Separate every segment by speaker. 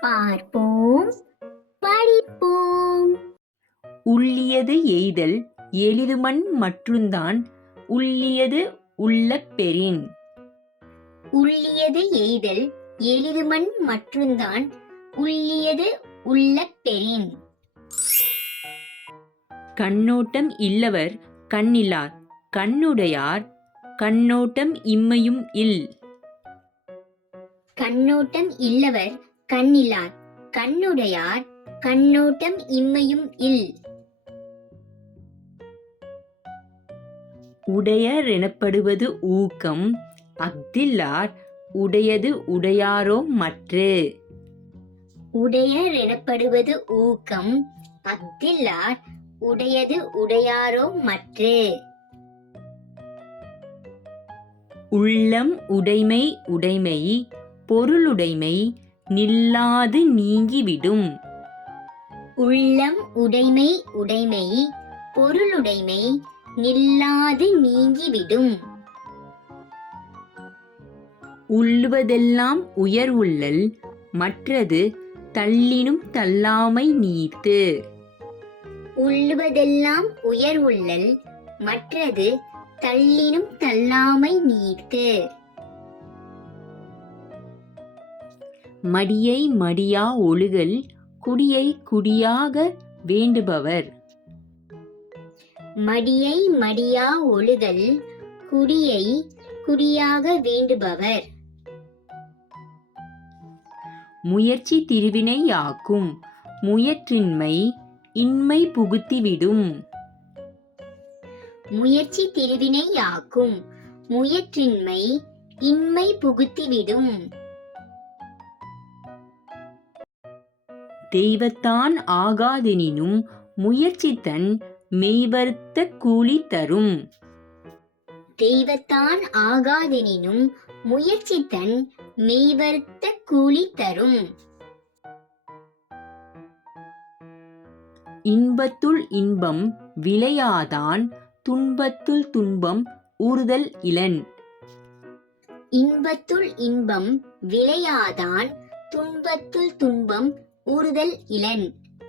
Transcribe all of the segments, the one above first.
Speaker 1: பார்ப்போம், படிப்போம்.
Speaker 2: உள்ளியது எய்தல் எளிதுமன் மற்றுந்தான் உள்ளியது உள்ள பெறின்.
Speaker 1: உள்ளியது எய்தல் எளிதுமன் மற்றுந்தான் உள்ளியது உள்ள பெறின்.
Speaker 2: கண்ணோட்டம் இல்லவர் கண்ணிலார் கண்ணுடையார் கண்ணோட்டம் இம்மையும் இல்.
Speaker 1: கண்ணோட்டம் இல்லவர் கண்ணிலார் கண்ணுடையார் கண்ணோட்டம் இம்மையும் இல்.
Speaker 2: உடையர் எனப்படுவது ஊக்கம் அஃதில்லார் உடையது உடையாரோ மற்று.
Speaker 1: உடையர் எனப்படுவது ஊக்கம் அஃதில்லார் உடையது உடையாரோ மற்று.
Speaker 2: உள்ளம் உடைமை உடைமை பொருளுடைமை நில்லாது நீங்கிவிடும்.
Speaker 1: உள்ளம் உடைமை உடைமை பொருளுடைமை நில்லாது நீங்கிவிடும்.
Speaker 2: உள்ளுவதெல்லாம் உயர்வுள்ளல் மற்றது தள்ளினும் தள்ளாமை நீத்து.
Speaker 1: உள்ளுவதெல்லாம் உயர்வுள்ளல் மற்றது தள்ளினும் தள்ளாமை நீத்து.
Speaker 2: மடியை மடியா ஒழுகல் குடியை குடியாக வேண்டுபவர்.
Speaker 1: மடியை மடியா ஒழுகல் குடியை குடியாக வேண்டுபவர்.
Speaker 2: முயற்சி திருவினையாக்கும் முயற்றின்மை இன்மை புகுத்திவிடும்.
Speaker 1: முயற்சி திருவினையாக்கும் முயற்றின்மை இன்மை புகுத்திவிடும்.
Speaker 2: தெய்வத்தான் ஆகாதெனினும் முயற்சித்தன் மெய்வருத்த கூலி தரும்.
Speaker 1: தெய்வத்தான் ஆகாதெனினும் முயற்சித்தன் மெய்வருத்த கூலி தரும்.
Speaker 2: இன்பத்துள் இன்பம் விளையாதான் துன்பத்துள் துன்பம் ஊறுதல் இலன்.
Speaker 1: இன்பத்துள் இன்பம் விளையாதான் துன்பத்துள் துன்பம் ஊறுதல் இலன்.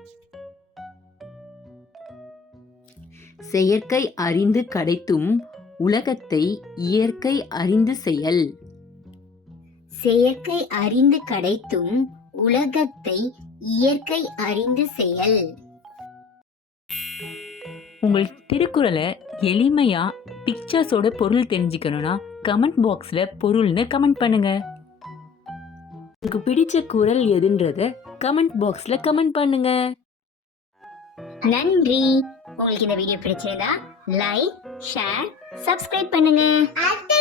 Speaker 2: செயற்கை அறிந்து கடைத்தும் உலகத்தை இயற்கை அறிந்து செயல்.
Speaker 1: செயற்கை அறிந்து கடைத்தும் உலகத்தை இயற்கை அறிந்து செயல்.
Speaker 2: உங்கள் திருக்குறளை எளிமையா பிக்சர்ஸோட பொருள் தெரிஞ்சுக்கணும்னா கமெண்ட் பாக்ஸ்ல பொருள்னு கமெண்ட் பண்ணுங்க. உங்களுக்கு பிடிச்ச குறள் எதுன்றத கமெண்ட் பாக்ஸ்ல கமெண்ட் பண்ணுங்க.
Speaker 1: நன்றி. உங்களுக்கு இந்த வீடியோ பிடிச்சிருந்தா லைக், ஷேர், சப்ஸ்கிரைப் பண்ணுங்க.